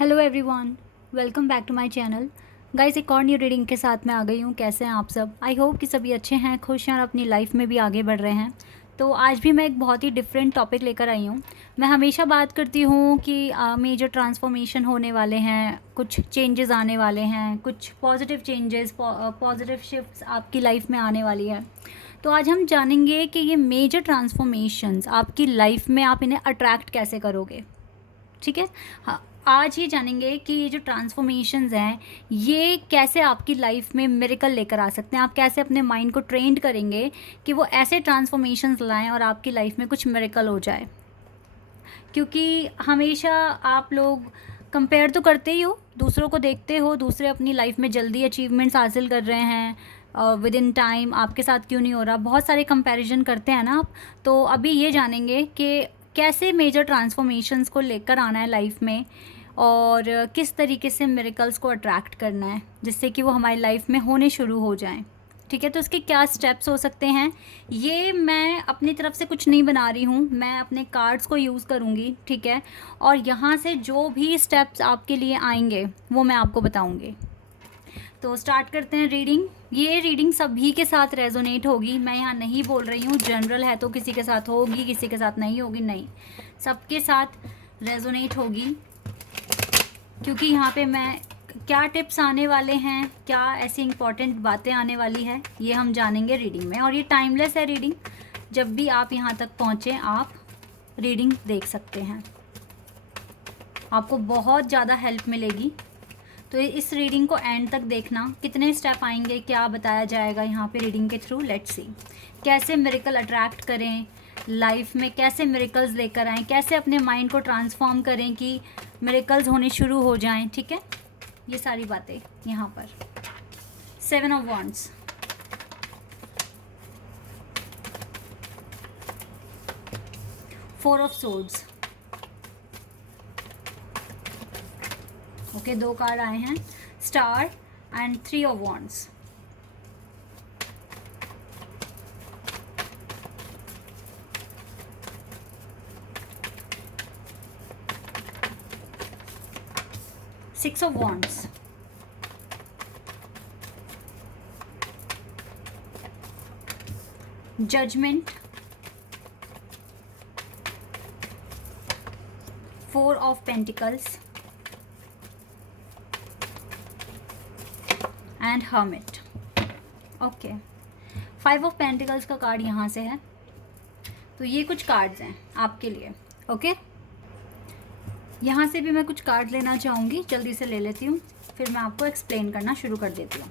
Hello everyone, welcome back to my channel. Guys, एक और new reading के साथ मैं आ गई हूँ। कैसे हैं आप सब? आई होप कि सभी अच्छे हैं, खुश हैं और अपनी लाइफ में भी आगे बढ़ रहे हैं। तो आज भी मैं एक बहुत ही डिफरेंट टॉपिक लेकर आई हूँ। मैं हमेशा बात करती हूँ कि मेजर ट्रांसफॉर्मेशन होने वाले हैं, कुछ चेंजेस आने वाले हैं, कुछ पॉजिटिव चेंजेस, पॉजिटिव शिफ्ट्स आपकी लाइफ में आने वाली है। तो आज हम जानेंगे कि ये मेजर ट्रांसफॉर्मेशंस आपकी लाइफ में आप इन्हें अट्रैक्ट कैसे करोगे। ठीक है। हाँ, आज ये जानेंगे कि ये जो ट्रांसफॉर्मेशंस हैं ये कैसे आपकी लाइफ में मिरेकल लेकर आ सकते हैं। आप कैसे अपने माइंड को ट्रेंड करेंगे कि वो ऐसे ट्रांसफॉर्मेशंस लाएं और आपकी लाइफ में कुछ मिरेकल हो जाए। क्योंकि हमेशा आप लोग कंपेयर तो करते ही हो, दूसरों को देखते हो, दूसरे अपनी लाइफ में जल्दी अचीवमेंट्स हासिल कर रहे हैं विद इन टाइम, आपके साथ क्यों नहीं हो रहा। बहुत सारे कंपैरिजन करते हैं ना आप। तो अभी ये जानेंगे कि कैसे मेजर ट्रांसफॉर्मेशंस को लेकर आना है लाइफ में और किस तरीके से मिरेकल्स को अट्रैक्ट करना है जिससे कि वो हमारी लाइफ में होने शुरू हो जाएं। ठीक है, तो इसके क्या स्टेप्स हो सकते हैं, ये मैं अपनी तरफ से कुछ नहीं बना रही हूँ, मैं अपने कार्ड्स को यूज़ करूँगी। ठीक है, और यहाँ से जो भी स्टेप्स आपके लिए आएंगे वो मैं आपको बताऊँगी। तो स्टार्ट करते हैं रीडिंग। ये रीडिंग सभी के साथ रेजोनेट होगी। मैं यहाँ नहीं बोल रही हूँ जनरल है तो किसी के साथ होगी, किसी के साथ नहीं होगी, नहीं, सबके साथ रेजोनेट होगी। क्योंकि यहाँ पे मैं क्या टिप्स आने वाले हैं, क्या ऐसी इंपॉर्टेंट बातें आने वाली है, ये हम जानेंगे रीडिंग में। और ये टाइमलेस है रीडिंग, जब भी आप यहाँ तक पहुँचें आप रीडिंग देख सकते हैं, आपको बहुत ज़्यादा हेल्प मिलेगी। तो इस रीडिंग को एंड तक देखना, कितने स्टेप आएंगे, क्या बताया जाएगा यहाँ पे रीडिंग के थ्रू। लेट्स सी कैसे मिरेकल अट्रैक्ट करें लाइफ में, कैसे मिरेकल्स लेकर आएँ, कैसे अपने माइंड को ट्रांसफॉर्म करें कि मिरेकल्स होने शुरू हो जाएं। ठीक है, ये सारी बातें यहाँ पर। 7 of wands, four of swords, okay, दो कार्ड आए हैं, star and 3 of wands. Six of wands, judgement, four of pentacles and hermit. Okay, 5 of pentacles का कार्ड यहाँ से है। तो ये कुछ कार्ड्स हैं आपके लिए। ओके, यहाँ से भी मैं कुछ कार्ड लेना चाहूँगी, जल्दी से ले लेती हूँ, फिर मैं आपको एक्सप्लेन करना शुरू कर देती हूँ।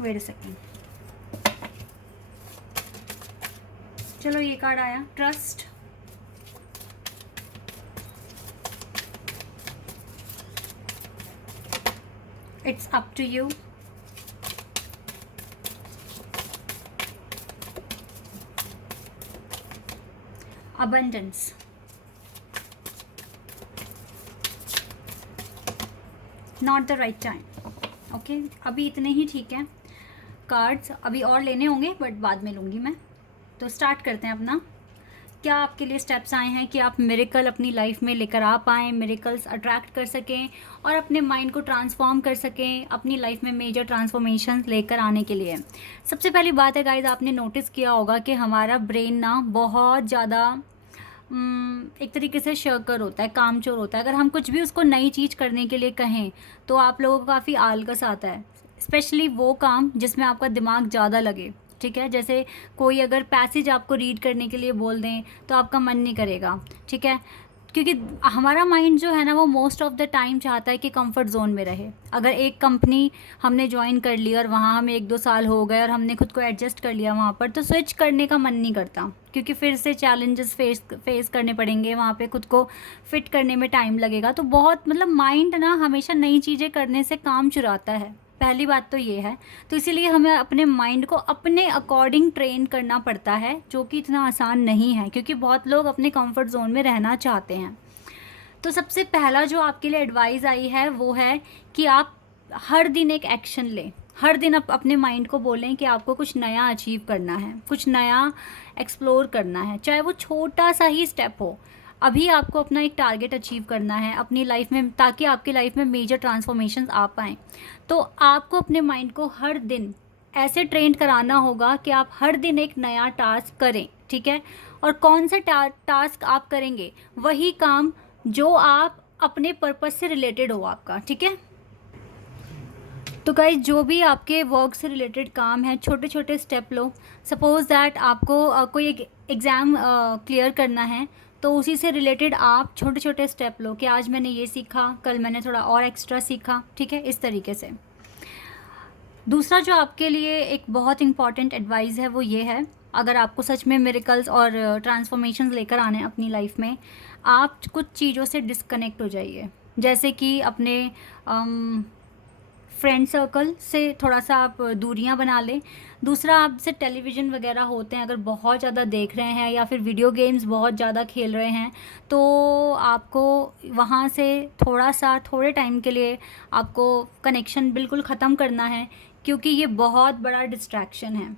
Wait a second. चलो, ये कार्ड आया, trust, it's up to you, abundance, not the right time. Okay, अभी इतने ही ठीक है कार्ड्स, अभी और लेने होंगे बट बाद में लूँगी मैं। तो स्टार्ट करते हैं अपना। क्या आपके लिए स्टेप्स आए हैं कि आप मिरेकल अपनी लाइफ में लेकर आ पाएँ, मिरेकल्स अट्रैक्ट कर सकें और अपने माइंड को ट्रांसफॉर्म कर सकें अपनी लाइफ में मेजर ट्रांसफॉर्मेशन लेकर आने के लिए। सबसे पहली बात है गाइज, आपने नोटिस किया होगा कि हमारा ब्रेन ना बहुत ज़्यादा एक तरीके से शर्कर होता है, कामचोर होता है। अगर हम कुछ भी उसको नई चीज़ करने के लिए कहें तो आप लोगों को काफ़ी आलकस आता है, स्पेशली वो काम जिसमें आपका दिमाग ज़्यादा लगे। ठीक है, जैसे कोई अगर पैसेज आपको रीड करने के लिए बोल दें तो आपका मन नहीं करेगा। ठीक है, क्योंकि हमारा माइंड जो है ना वो मोस्ट ऑफ द टाइम चाहता है कि कंफर्ट जोन में रहे। अगर एक कंपनी हमने ज्वाइन कर ली और वहाँ हमें 1-2 साल हो गए और हमने खुद को एडजस्ट कर लिया वहाँ पर, तो स्विच करने का मन नहीं करता, क्योंकि फिर से चैलेंजेस फेस करने पड़ेंगे वहाँ पे, खुद को फिट करने में टाइम लगेगा। तो बहुत मतलब माइंड ना हमेशा नई चीज़ें करने से काम चुराता है, पहली बात तो ये है। तो इसीलिए हमें अपने माइंड को अपने अकॉर्डिंग ट्रेन करना पड़ता है, जो कि इतना आसान नहीं है, क्योंकि बहुत लोग अपने कंफर्ट जोन में रहना चाहते हैं। तो सबसे पहला जो आपके लिए एडवाइस आई है वो है कि आप हर दिन एक एक्शन लें। हर दिन आप अपने माइंड को बोलें कि आपको कुछ नया अचीव करना है, कुछ नया एक्सप्लोर करना है, चाहे वो छोटा सा ही स्टेप हो। अभी आपको अपना एक टारगेट अचीव करना है अपनी लाइफ में, ताकि आपकी लाइफ में मेजर ट्रांसफॉर्मेशंस आ पाएँ। तो आपको अपने माइंड को हर दिन ऐसे ट्रेन कराना होगा कि आप हर दिन एक नया टास्क करें, ठीक है? और कौन सा टास्क आप करेंगे, वही काम जो आप अपने पर्पस से रिलेटेड हो आपका, ठीक है? तो गाइस, जो भी आपके वर्क से रिलेटेड काम है, छोटे छोटे स्टेप लो। सपोज़ दैट आपको कोई एक एग्ज़ाम क्लियर करना है, तो उसी से रिलेटेड आप छोटे छोटे स्टेप लो कि आज मैंने ये सीखा, कल मैंने थोड़ा और एक्स्ट्रा सीखा, ठीक है? इस तरीके से। दूसरा जो आपके लिए एक बहुत इम्पॉर्टेंट एडवाइस है वो ये है, अगर आपको सच में मिरेकल्स और ट्रांसफॉर्मेशंस लेकर आने हैं अपनी लाइफ में, आप कुछ चीज़ों से डिस्कनेक्ट हो जाइए। जैसे कि अपने फ्रेंड सर्कल से थोड़ा सा आप दूरियां बना लें। दूसरा, आपसे टेलीविज़न वगैरह होते हैं अगर बहुत ज़्यादा देख रहे हैं, या फिर वीडियो गेम्स बहुत ज़्यादा खेल रहे हैं, तो आपको वहाँ से थोड़े टाइम के लिए आपको कनेक्शन बिल्कुल ख़त्म करना है, क्योंकि ये बहुत बड़ा डिस्ट्रैक्शन है,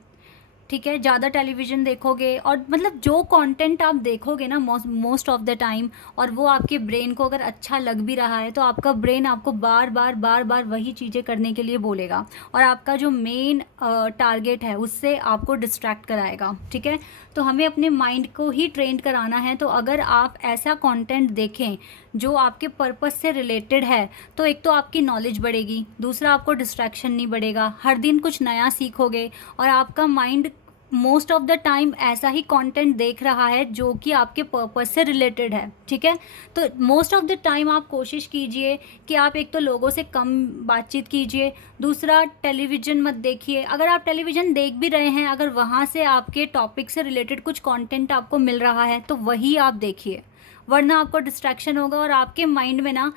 ठीक है? ज़्यादा टेलीविज़न देखोगे और मतलब जो कंटेंट आप देखोगे ना मोस्ट ऑफ द टाइम, और वो आपके ब्रेन को अगर अच्छा लग भी रहा है, तो आपका ब्रेन आपको बार बार वही चीज़ें करने के लिए बोलेगा, और आपका जो मेन टारगेट है उससे आपको डिस्ट्रैक्ट कराएगा, ठीक है? तो हमें अपने माइंड को ही ट्रेन कराना है। तो अगर आप ऐसा कंटेंट देखें जो आपके पर्पस से रिलेटेड है, तो एक तो आपकी नॉलेज बढ़ेगी, दूसरा आपको डिस्ट्रैक्शन नहीं बढ़ेगा, हर दिन कुछ नया सीखोगे, और आपका mind most of the time ऐसा ही कंटेंट देख रहा है जो कि आपके पर्पस से रिलेटेड है, ठीक है? तो मोस्ट ऑफ द टाइम आप कोशिश कीजिए कि आप एक तो लोगों से कम बातचीत कीजिए, दूसरा टेलीविज़न मत देखिए। अगर आप टेलीविज़न देख भी रहे हैं, अगर वहाँ से आपके टॉपिक से रिलेटेड कुछ कंटेंट आपको मिल रहा है, तो वही आप देखिए, वरना आपको डिस्ट्रैक्शन होगा और आपके माइंड में ना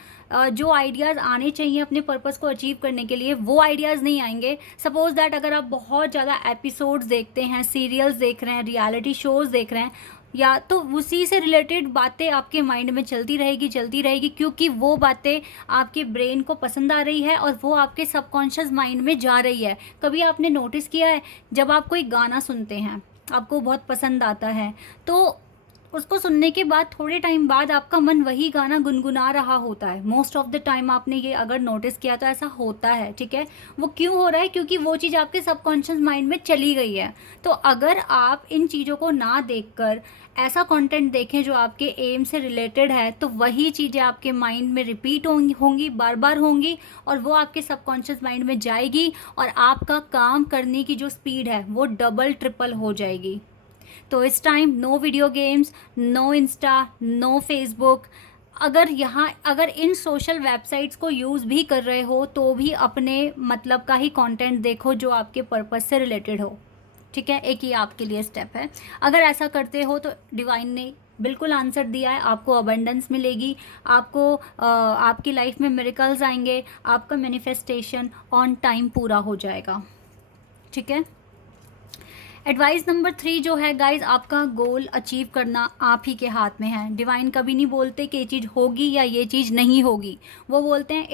जो आइडियाज़ आने चाहिए अपने पर्पस को अचीव करने के लिए, वो आइडियाज़ नहीं आएंगे। सपोज़ दैट अगर आप बहुत ज़्यादा एपिसोड्स देखते हैं, सीरियल्स देख रहे हैं, रियलिटी शोज़ देख रहे हैं, या तो उसी से रिलेटेड बातें आपके माइंड में चलती रहेगी, क्योंकि वो बातें आपके ब्रेन को पसंद आ रही है और वो आपके सबकॉन्शियस माइंड में जा रही है। कभी आपने नोटिस किया है, जब आप कोई गाना सुनते हैं, आपको बहुत पसंद आता है, तो उसको सुनने के बाद थोड़े टाइम बाद आपका मन वही गाना गुनगुना रहा होता है। मोस्ट ऑफ द टाइम आपने ये अगर नोटिस किया तो ऐसा होता है, ठीक है? वो क्यों हो रहा है? क्योंकि वो चीज़ आपके सबकॉन्शियस माइंड में चली गई है। तो अगर आप इन चीज़ों को ना देखकर ऐसा कंटेंट देखें जो आपके एम से रिलेटेड है, तो वही चीज़ें आपके माइंड में रिपीट होंगी, बार बार होंगी, और वो आपके सबकॉन्शियस माइंड में जाएगी, और आपका काम करने की जो स्पीड है वो डबल ट्रिपल हो जाएगी। तो इस time no video games, no Insta, no Facebook. अगर इन सोशल वेबसाइट्स को यूज़ भी कर रहे हो, तो भी अपने मतलब का ही कंटेंट देखो जो आपके पर्पस से रिलेटेड हो, ठीक है? एक ही आपके लिए स्टेप है। अगर ऐसा करते हो तो डिवाइन ने बिल्कुल आंसर दिया है, आपको अबंडेंस मिलेगी, आपको आपकी लाइफ में मिरेकल्स आएंगे, आपका मैनिफेस्टेशन ऑन टाइम पूरा हो जाएगा, ठीक है? एडवाइस नंबर 3 जो है गाइज, आपका गोल अचीव करना आप ही के हाथ में है। डिवाइन कभी नहीं बोलते कि ये चीज़ होगी या ये चीज़ नहीं होगी, वो बोलते हैं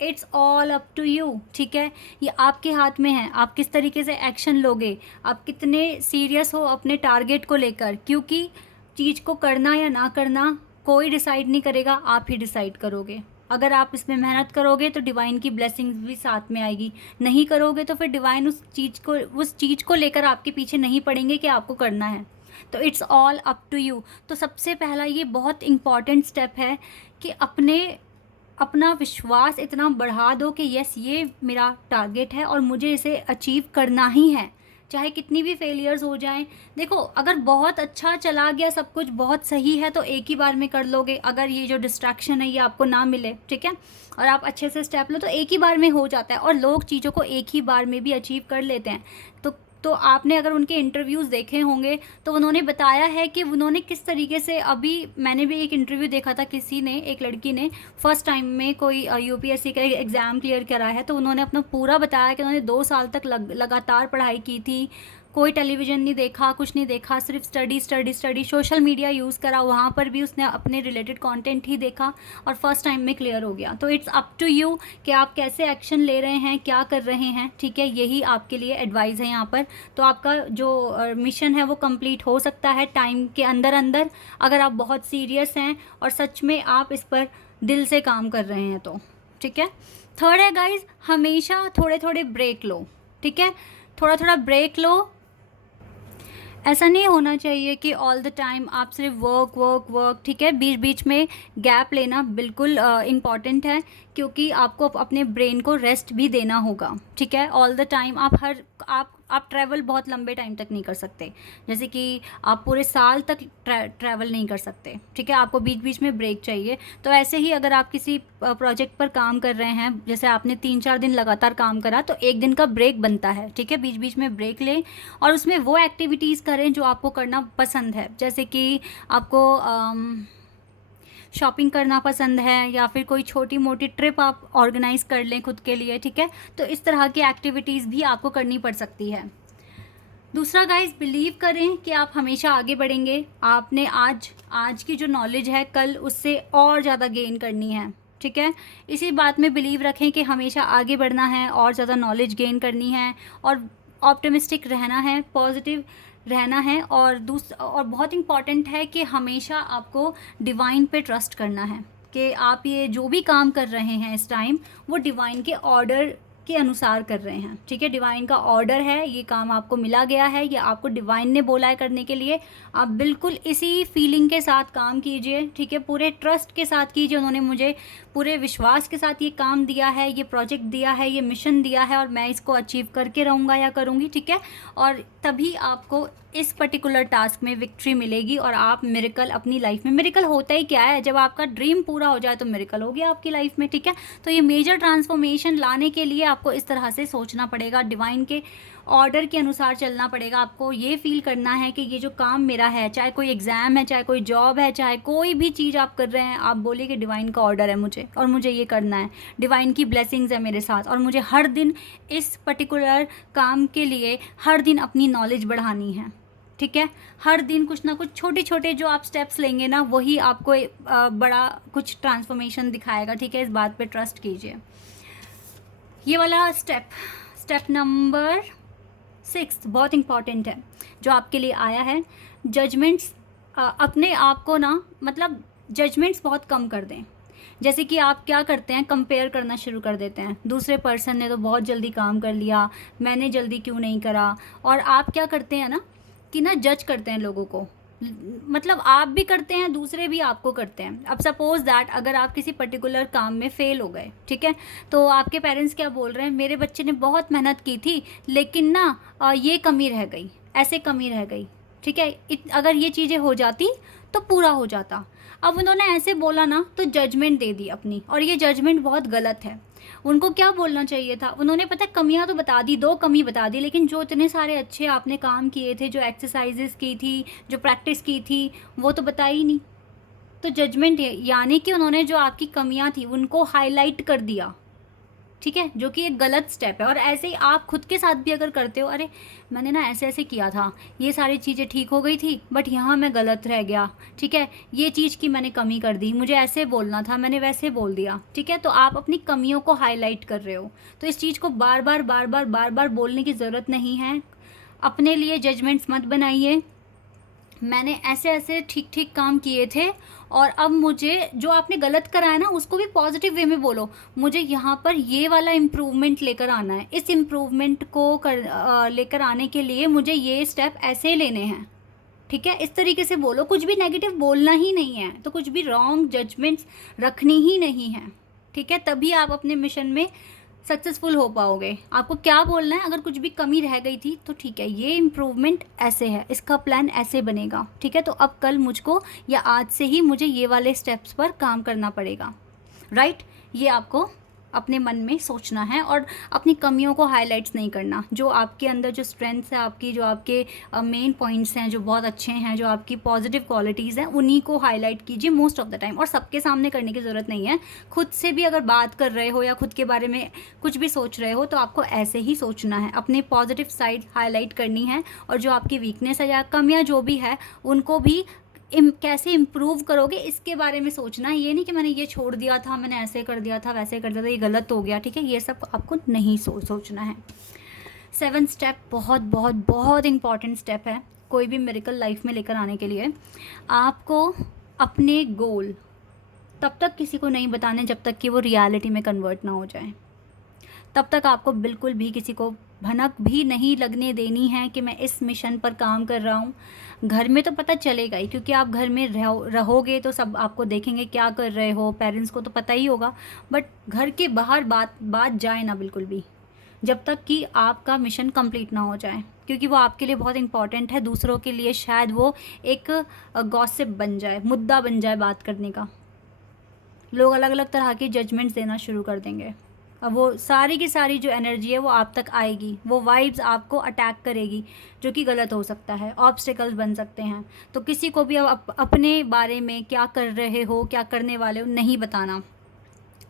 it's all up to you, ठीक है? ये आपके हाथ में है, आप किस तरीके से एक्शन लोगे, आप कितने सीरियस हो अपने टारगेट को लेकर, क्योंकि चीज़ को करना या ना करना कोई डिसाइड नहीं करेगा, आप ही डिसाइड करोगे। अगर आप इसमें मेहनत करोगे तो डिवाइन की ब्लेसिंग्स भी साथ में आएगी, नहीं करोगे तो फिर डिवाइन उस चीज़ को लेकर आपके पीछे नहीं पड़ेंगे कि आपको करना है। तो it's all up to you. तो सबसे पहला ये बहुत इम्पॉर्टेंट स्टेप है कि अपना विश्वास इतना बढ़ा दो कि यस, ये मेरा टारगेट है और मुझे इसे अचीव करना ही है, चाहे कितनी भी फेलियर्स हो जाएं। देखो, अगर बहुत अच्छा चला गया, सब कुछ बहुत सही है, तो एक ही बार में कर लोगे। अगर ये जो डिस्ट्रैक्शन है ये आपको ना मिले, ठीक है, और आप अच्छे से स्टेप लो, तो एक ही बार में हो जाता है, और लोग चीज़ों को एक ही बार में भी अचीव कर लेते हैं। तो आपने अगर उनके इंटरव्यूज़ देखे होंगे तो उन्होंने बताया है कि उन्होंने किस तरीके से, अभी मैंने भी एक इंटरव्यू देखा था, एक लड़की ने फर्स्ट टाइम में कोई यूपीएससी का एग्ज़ाम क्लियर करा है, तो उन्होंने अपना पूरा बताया कि उन्होंने 2 साल तक लगातार पढ़ाई की थी, कोई टेलीविज़न नहीं देखा, कुछ नहीं देखा, सिर्फ study study study, social media use करा, वहाँ पर भी उसने अपने रिलेटेड कंटेंट ही देखा और फर्स्ट टाइम में क्लियर हो गया। तो इट्स अप टू यू कि आप कैसे एक्शन ले रहे हैं, क्या कर रहे हैं, ठीक है। यही आपके लिए एडवाइस है यहाँ पर। तो आपका जो मिशन है वो कंप्लीट हो सकता है टाइम के अंदर अंदर, अगर आप बहुत सीरियस हैं और सच में आप इस पर दिल से काम कर रहे हैं तो, ठीक है। थर्ड है गाइज, हमेशा थोड़े थोड़े ब्रेक लो, ठीक है। थोड़ा थोड़ा ब्रेक लो। ऐसा नहीं होना चाहिए कि ऑल द टाइम आप सिर्फ वर्क वर्क वर्क, ठीक है। बीच बीच में गैप लेना बिल्कुल इम्पॉर्टेंट है, क्योंकि आपको अपने ब्रेन को रेस्ट भी देना होगा, ठीक है। ऑल द टाइम आप ट्रैवल बहुत लंबे टाइम तक नहीं कर सकते, जैसे कि आप पूरे साल तक ट्रैवल नहीं कर सकते, ठीक है। आपको बीच बीच में ब्रेक चाहिए। तो ऐसे ही अगर आप किसी प्रोजेक्ट पर काम कर रहे हैं, जैसे आपने 3-4 दिन लगातार काम करा, तो एक दिन का ब्रेक बनता है, ठीक है। बीच बीच में ब्रेक लें और उसमें वो एक्टिविटीज़ करें जो आपको करना पसंद है, जैसे कि आपको शॉपिंग करना पसंद है या फिर कोई छोटी मोटी ट्रिप आप ऑर्गेनाइज़ कर लें खुद के लिए, ठीक है। तो इस तरह की एक्टिविटीज़ भी आपको करनी पड़ सकती है। दूसरा गाइस, बिलीव करें कि आप हमेशा आगे बढ़ेंगे। आपने आज की जो नॉलेज है कल उससे और ज़्यादा गेन करनी है, ठीक है। इसी बात में बिलीव रखें कि हमेशा आगे बढ़ना है और ज़्यादा नॉलेज गेन करनी है और ऑप्टिमिस्टिक रहना है, पॉजिटिव रहना है। और बहुत इम्पॉर्टेंट है कि हमेशा आपको डिवाइन पे ट्रस्ट करना है कि आप ये जो भी काम कर रहे हैं इस टाइम, वो डिवाइन के ऑर्डर के अनुसार कर रहे हैं, ठीक है। डिवाइन का ऑर्डर है, ये काम आपको मिला गया है, ये आपको डिवाइन ने बोला है करने के लिए। आप बिल्कुल इसी फीलिंग के साथ काम कीजिए, ठीक है। पूरे ट्रस्ट के साथ कीजिए, उन्होंने मुझे पूरे विश्वास के साथ ये काम दिया है, ये प्रोजेक्ट दिया है, ये मिशन दिया है और मैं इसको अचीव करके रहूँगा या करूँगी, ठीक है। और तभी आपको इस पर्टिकुलर टास्क में विक्ट्री मिलेगी और आप मिरेकल अपनी लाइफ में, मिरेकल होता ही क्या है, जब आपका ड्रीम पूरा हो जाए तो मिरेकल हो गया आपकी लाइफ में, ठीक है। तो ये मेजर ट्रांसफॉर्मेशन लाने के लिए आपको इस तरह से सोचना पड़ेगा, डिवाइन के ऑर्डर के अनुसार चलना पड़ेगा। आपको ये फील करना है कि ये जो काम मेरा है, चाहे कोई एग्ज़ाम है, चाहे कोई जॉब है, चाहे कोई भी चीज़ आप कर रहे हैं, आप बोलिए कि डिवाइन का ऑर्डर है मुझे और मुझे ये करना है, डिवाइन की ब्लेसिंग्स है मेरे साथ और मुझे हर दिन इस पर्टिकुलर काम के लिए हर दिन अपनी नॉलेज बढ़ानी है, ठीक है। हर दिन कुछ ना कुछ छोटे छोटे जो आप स्टेप्स लेंगे ना, वही आपको बड़ा कुछ ट्रांसफॉर्मेशन दिखाएगा, ठीक है। इस बात पे ट्रस्ट कीजिए। ये वाला स्टेप नंबर 6 बहुत इम्पॉर्टेंट है जो आपके लिए आया है। जजमेंट्स, अपने आप को ना, मतलब जजमेंट्स बहुत कम कर दें। जैसे कि आप क्या करते हैं, कंपेयर करना शुरू कर देते हैं, दूसरे पर्सन ने तो बहुत जल्दी काम कर लिया, मैंने जल्दी क्यों नहीं करा। और आप क्या करते हैं ना कि ना जज करते हैं लोगों को, मतलब आप भी करते हैं, दूसरे भी आपको करते हैं। अब सपोज़ दैट अगर आप किसी पर्टिकुलर काम में फ़ेल हो गए, ठीक है, तो आपके पेरेंट्स क्या बोल रहे हैं, मेरे बच्चे ने बहुत मेहनत की थी लेकिन ना ये कमी रह गई, ऐसे कमी रह गई, ठीक है। अगर ये चीज़ें हो जाती तो पूरा हो जाता। अब उन्होंने ऐसे बोला ना तो जजमेंट दे दी अपनी, और ये जजमेंट बहुत गलत है। उनको क्या बोलना चाहिए था, उन्होंने पता कमियां तो बता दी, 2 कमी बता दी, लेकिन जो इतने सारे अच्छे आपने काम किए थे, जो एक्सरसाइजेस की थी, जो प्रैक्टिस की थी, वो तो बताई ही नहीं। तो जजमेंट यानी कि उन्होंने जो आपकी कमियां थी उनको हाईलाइट कर दिया, ठीक है, जो कि एक गलत स्टेप है। और ऐसे ही आप खुद के साथ भी अगर करते हो, अरे मैंने ना ऐसे ऐसे किया था, ये सारी चीज़ें ठीक हो गई थी बट यहाँ मैं गलत रह गया, ठीक है, ये चीज़ की मैंने कमी कर दी, मुझे ऐसे बोलना था, मैंने वैसे बोल दिया, ठीक है। तो आप अपनी कमियों को हाईलाइट कर रहे हो, तो इस चीज़ को बार बार बोलने की ज़रूरत नहीं है। अपने लिए जजमेंट्स मत बनाइए, मैंने ऐसे ऐसे ठीक काम किए थे और अब मुझे जो आपने गलत कराया ना उसको भी पॉजिटिव वे में बोलो, मुझे यहाँ पर ये वाला इम्प्रूवमेंट लेकर आना है, इस इम्प्रूवमेंट को लेकर आने के लिए मुझे ये स्टेप ऐसे लेने हैं, ठीक है। इस तरीके से बोलो, कुछ भी नेगेटिव बोलना ही नहीं है, तो कुछ भी रॉन्ग जजमेंट्स रखनी ही नहीं है, ठीक है। तभी आप अपने मिशन में सक्सेसफुल हो पाओगे। आपको क्या बोलना है, अगर कुछ भी कमी रह गई थी तो ठीक है, ये इम्प्रूवमेंट ऐसे है, इसका प्लान ऐसे बनेगा, ठीक है। तो अब कल मुझको या आज से ही मुझे ये वाले स्टेप्स पर काम करना पड़ेगा, राइट। ये आपको अपने मन में सोचना है और अपनी कमियों को हाईलाइट्स नहीं करना। जो आपके अंदर जो स्ट्रेंथ्स है आपकी, जो आपके मेन पॉइंट्स हैं जो बहुत अच्छे हैं, जो आपकी पॉजिटिव क्वालिटीज़ हैं, उन्हीं को हाईलाइट कीजिए मोस्ट ऑफ द टाइम। और सबके सामने करने की ज़रूरत नहीं है, खुद से भी अगर बात कर रहे हो या खुद के बारे में कुछ भी सोच रहे हो तो आपको ऐसे ही सोचना है, अपनी पॉजिटिव साइड हाईलाइट करनी है। और जो आपकी वीकनेस है या कमियाँ जो भी है उनको भी कैसे इम्प्रूव करोगे इसके बारे में सोचना है। ये नहीं कि मैंने ये छोड़ दिया था, मैंने ऐसे कर दिया था, वैसे कर दिया था, ये गलत हो गया, ठीक है, ये सब आपको नहीं सोचना है। 7 स्टेप बहुत बहुत बहुत इंपॉर्टेंट स्टेप है कोई भी मिरेकल लाइफ में लेकर आने के लिए। आपको अपने गोल तब तक किसी को नहीं बताने जब तक कि वो रियलिटी में कन्वर्ट ना हो जाए। तब तक आपको बिल्कुल भी किसी को भनक भी नहीं लगने देनी है कि मैं इस मिशन पर काम कर रहा हूँ। घर में तो पता चलेगा ही, क्योंकि आप घर में रहोगे तो सब आपको देखेंगे क्या कर रहे हो, पेरेंट्स को तो पता ही होगा। बट घर के बाहर बात जाए ना बिल्कुल भी, जब तक कि आपका मिशन कंप्लीट ना हो जाए, क्योंकि वो आपके लिए बहुत इंपॉर्टेंट है। दूसरों के लिए शायद वो एक गॉसिप बन जाए, मुद्दा बन जाए बात करने का। लोग अलग अलग तरह के जजमेंट्स देना शुरू कर देंगे। अब वो सारी की सारी जो एनर्जी है वो आप तक आएगी, वो वाइब्स आपको अटैक करेगी, जो कि गलत हो सकता है, ऑब्स्टिकल्स बन सकते हैं। तो किसी को भी अब अपने बारे में क्या कर रहे हो, क्या करने वाले हो, नहीं बताना।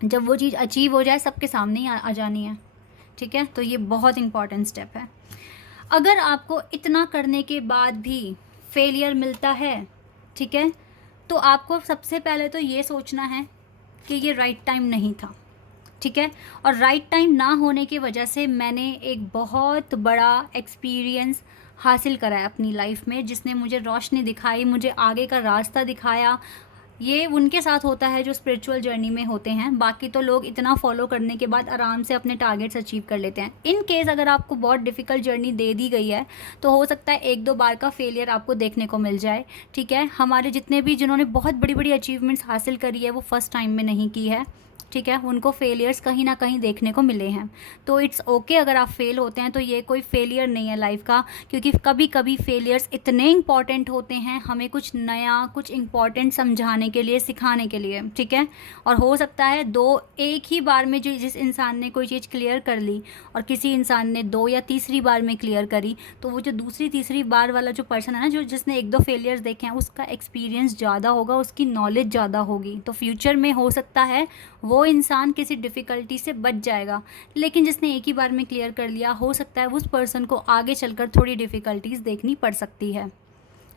जब वो चीज़ अचीव हो जाए सबके सामने ही आ जानी है, ठीक है। तो ये बहुत इंपॉर्टेंट स्टेप है। अगर आपको इतना करने के बाद भी फेलियर मिलता है, ठीक है, तो आपको सबसे पहले तो ये सोचना है कि ये राइट टाइम नहीं था, ठीक है। और राइट टाइम ना होने की वजह से मैंने एक बहुत बड़ा एक्सपीरियंस हासिल करा है अपनी लाइफ में, जिसने मुझे रोशनी दिखाई, मुझे आगे का रास्ता दिखाया। ये उनके साथ होता है जो स्पिरिचुअल जर्नी में होते हैं। बाकी तो लोग इतना फॉलो करने के बाद आराम से अपने टारगेट्स अचीव कर लेते हैं। इन केस अगर आपको बहुत डिफ़िकल्ट जर्नी दे दी गई है तो हो सकता है 1-2 बार का फेलियर आपको देखने को मिल जाए, ठीक है। हमारे जितने भी जिन्होंने बहुत बड़ी बड़ी अचीवमेंट्स हासिल करी है वो फर्स्ट टाइम में नहीं की है, ठीक है, उनको फेलियर्स कहीं ना कहीं देखने को मिले हैं। तो इट्स ओके अगर आप फेल होते हैं तो ये कोई फेलियर नहीं है लाइफ का, क्योंकि कभी कभी फेलियर्स इतने इंपॉर्टेंट होते हैं हमें कुछ नया, कुछ इंपॉर्टेंट समझाने के लिए, सिखाने के लिए, ठीक है। और हो सकता है एक ही बार में जिस इंसान ने कोई चीज़ क्लियर कर ली और किसी इंसान ने 2 या तीसरी बार में क्लियर करी, तो वो जो दूसरी तीसरी बार वाला जो पर्सन है ना, जिसने 1-2 फेलियर्स देखे हैं, उसका एक्सपीरियंस ज़्यादा होगा, उसकी नॉलेज ज़्यादा होगी। तो फ्यूचर में हो सकता है वो इंसान किसी डिफ़िकल्टी से बच जाएगा। लेकिन जिसने एक ही बार में क्लियर कर लिया, हो सकता है उस पर्सन को आगे चलकर थोड़ी डिफ़िकल्टीज़ देखनी पड़ सकती है,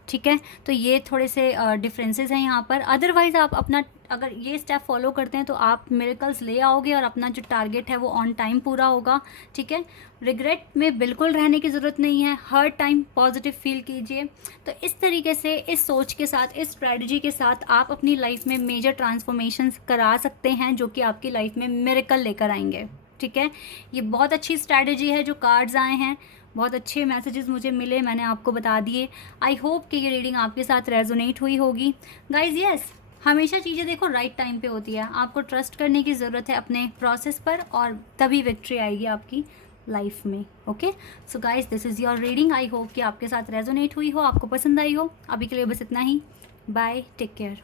ठीक है। तो ये थोड़े से डिफरेंसेस हैं यहाँ पर। अदरवाइज़ आप अपना अगर ये स्टेप फॉलो करते हैं तो आप मिरेकल्स ले आओगे और अपना जो टारगेट है वो ऑन टाइम पूरा होगा, ठीक है। रिग्रेट में बिल्कुल रहने की ज़रूरत नहीं है, हर टाइम पॉजिटिव फील कीजिए। तो इस तरीके से, इस सोच के साथ, इस स्ट्रैटेजी के साथ आप अपनी लाइफ में मेजर ट्रांसफॉर्मेशंस करा सकते हैं, जो कि आपकी लाइफ में मिरेकल लेकर आएंगे, ठीक है। ये बहुत अच्छी स्ट्रैटेजी है जो कार्ड्स आए हैं, बहुत अच्छे मैसेजेस मुझे मिले, मैंने आपको बता दिए। आई होप कि ये रीडिंग आपके साथ रेजोनेट हुई होगी। गाइज यस, हमेशा चीज़ें देखो राइट टाइम पे होती है, आपको ट्रस्ट करने की ज़रूरत है अपने प्रोसेस पर, और तभी विक्ट्री आएगी आपकी लाइफ में। Okay, so guys this is your reading. I hope कि आपके साथ रेजोनेट हुई हो, आपको पसंद आई हो। अभी के लिए बस इतना ही। Bye, take care.